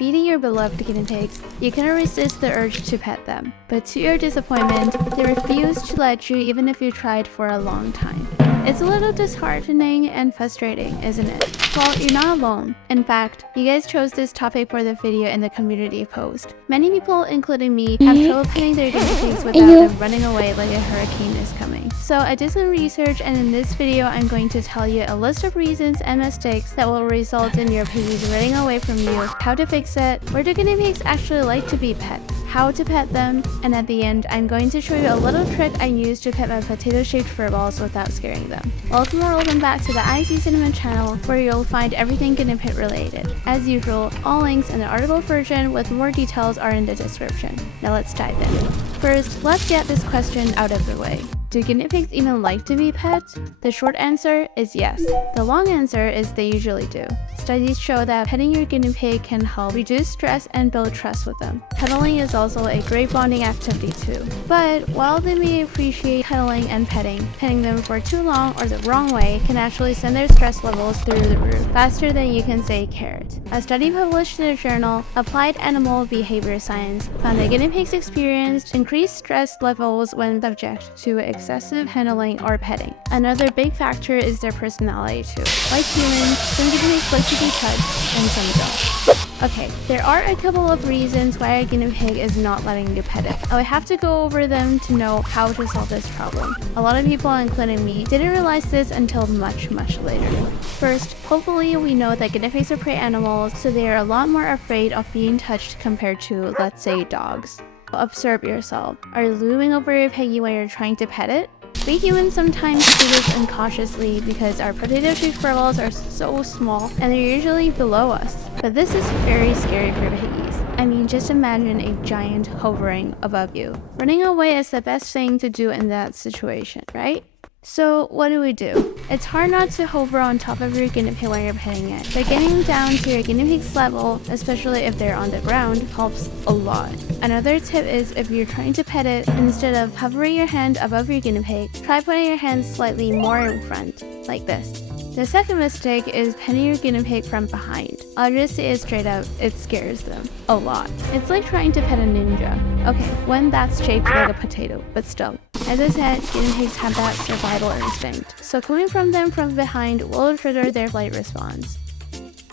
feeding your beloved guinea pigs, you cannot resist the urge to pet them. But to your disappointment, they refuse to let you even if you tried for a long time. It's a little disheartening and frustrating, isn't it? Well, you're not alone. In fact, you guys chose this topic for the video in the community post. Many people, including me, have trouble petting their guinea pigs without them running away like a hurricane is coming. So I did some research, and in this video I'm going to tell you a list of reasons and mistakes that will result in your piggies running away from you, how to fix it, where do guinea pigs actually like to be pet, how to pet them, and at the end I'm going to show you a little trick I use to pet my potato-shaped furballs without scaring them. Welcome back to the Icy Cinnamon channel, where you'll find everything guinea pig related. As usual, all links in the article version with more details are in the description. Now let's dive in. First, let's get this question out of the way. Do guinea pigs even like to be pet? The short answer is yes. The long answer is they usually do. Studies show that petting your guinea pig can help reduce stress and build trust with them. Cuddling is also a great bonding activity too. But while they may appreciate cuddling and petting them for too long or the wrong way can actually send their stress levels through the roof faster than you can say carrot. A study published in the journal Applied Animal Behavior Science found that guinea pigs experienced increased stress levels when subject to excessive handling or petting. Another big factor is their personality too. Like humans, some guinea pigs like to be touched and some don't. Okay, there are a couple of reasons why a guinea pig is not letting you pet it. I would have to go over them to know how to solve this problem. A lot of people, including me, didn't realize this until much later. First, hopefully we know that guinea pigs are prey animals, so they are a lot more afraid of being touched compared to, let's say, dogs. Observe yourself. Are you looming over your piggy when you're trying to pet it? We humans sometimes do this incautiously because our potato-shaped furballs are so small and they're usually below us. But this is very scary for piggies. I mean, just imagine a giant hovering above you. Running away is the best thing to do in that situation, right? So what do? It's hard not to hover on top of your guinea pig when you're petting it, but getting down to your guinea pig's level, especially if they're on the ground, helps a lot. Another tip is if you're trying to pet it, instead of hovering your hand above your guinea pig, try putting your hand slightly more in front, like this. The second mistake is petting your guinea pig from behind. I'll just say it straight up, it scares them a lot. It's like trying to pet a ninja. Okay, one that's shaped like a potato, but still. As I said, guinea pigs have that survival instinct, so coming from them from behind will trigger their flight response.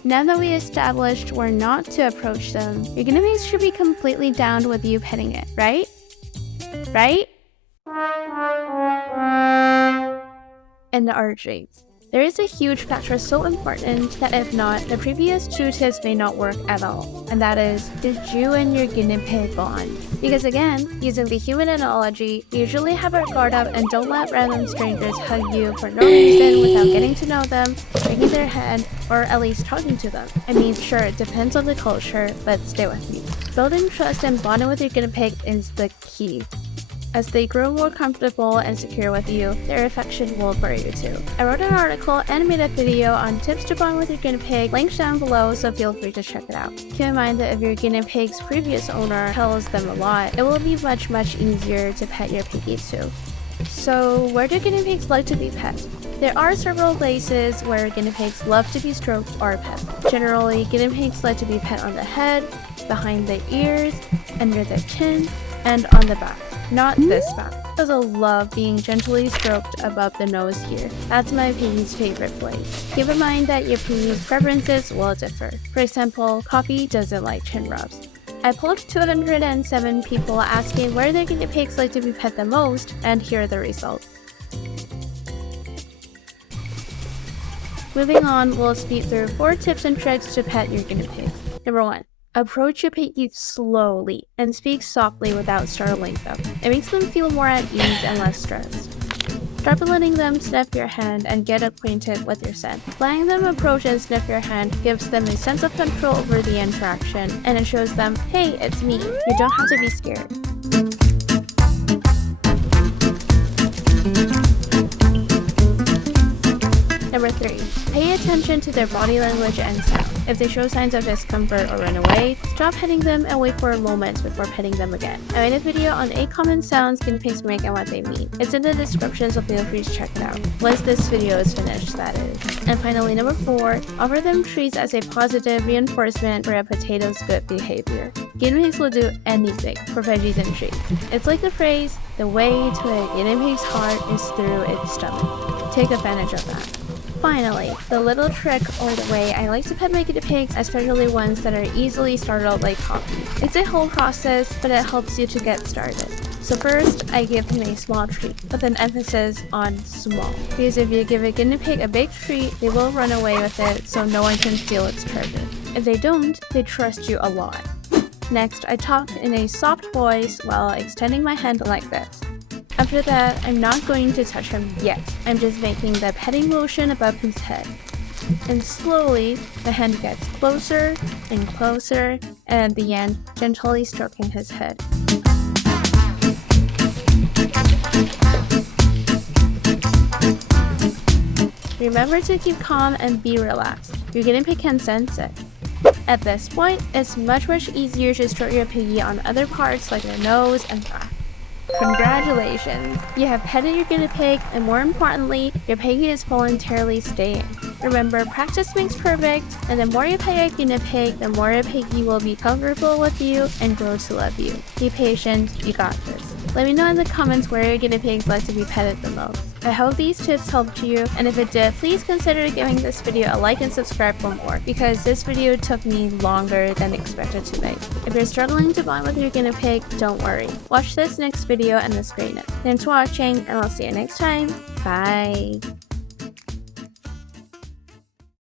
Now that we established where not to approach them, your guinea pigs should be completely down with you petting it, right? Right? And the archery. There is a huge factor so important that if not, the previous two tips may not work at all, and that is, did you and your guinea pig bond? Because again, using the human analogy, you usually have our guard up and don't let random strangers hug you for no reason without getting to know them, shaking their hand, or at least talking to them. I mean, sure, it depends on the culture, but stay with me. Building trust and bonding with your guinea pig is the key. As they grow more comfortable and secure with you, their affection will grow you too. I wrote an article and made a video on tips to bond with your guinea pig, linked down below, so feel free to check it out. Keep in mind that if your guinea pig's previous owner cuddles them a lot, it will be much easier to pet your piggies too. So where do guinea pigs like to be pet? There are several places where guinea pigs love to be stroked or pet. Generally, guinea pigs like to be pet on the head, behind the ears, under the chin, and on the back. Not this back. I also love being gently stroked above the nose here. That's my piggy's favorite place. Keep in mind that your piggy's preferences will differ. For example, Coffee doesn't like chin rubs. I polled 207 people asking where their guinea pigs like to be pet the most, and here are the results. Moving on, we'll speed through 4 tips and tricks to pet your guinea pig. Number 1. Approach your piggy slowly and speak softly without startling them. It makes them feel more at ease and less stressed. Start by letting them sniff your hand and get acquainted with your scent. Letting them approach and sniff your hand gives them a sense of control over the interaction, and it shows them, hey, it's me. You don't have to be scared. Number 3. Pay attention to their body language and sound. If they show signs of discomfort or run away, stop petting them and wait for a moment before petting them again. I made a video on 8 common sounds guinea pigs make and what they mean. It's in the description, so feel free to check it out. Once this video is finished, that is. And finally, number 4. Offer them treats as a positive reinforcement for a potato's good behavior. Guinea pigs will do anything for veggies and treats. It's like the phrase, the way to a guinea pig's heart is through its stomach. Take advantage of that. Finally, the little trick or the way I like to pet my guinea pigs, especially ones that are easily startled like coffee. It's a whole process, but it helps you to get started. So first, I give him a small treat, with an emphasis on small. Because if you give a guinea pig a big treat, they will run away with it so no one can steal its treasure. If they don't, they trust you a lot. Next, I talk in a soft voice while extending my hand like this. After that, I'm not going to touch him yet. I'm just making the petting motion above his head. And slowly, the hand gets closer and closer, and at the end, gently stroking his head. Remember to keep calm and be relaxed. Your guinea pig can sense it. At this point, it's much easier to stroke your piggy on other parts like their nose and back. Congratulations! You have petted your guinea pig, and more importantly, your piggy is voluntarily staying. Remember, practice makes perfect, and the more you pet your guinea pig, the more your piggy will be comfortable with you and grow to love you. Be patient, you got this. Let me know in the comments where your guinea pigs like to be petted the most. I hope these tips helped you, and if it did, please consider giving this video a like and subscribe for more, because this video took me longer than expected to make. If you're struggling to bond with your guinea pig, don't worry. Watch this next video and the screen it. Thanks for watching, and I'll see you next time. Bye!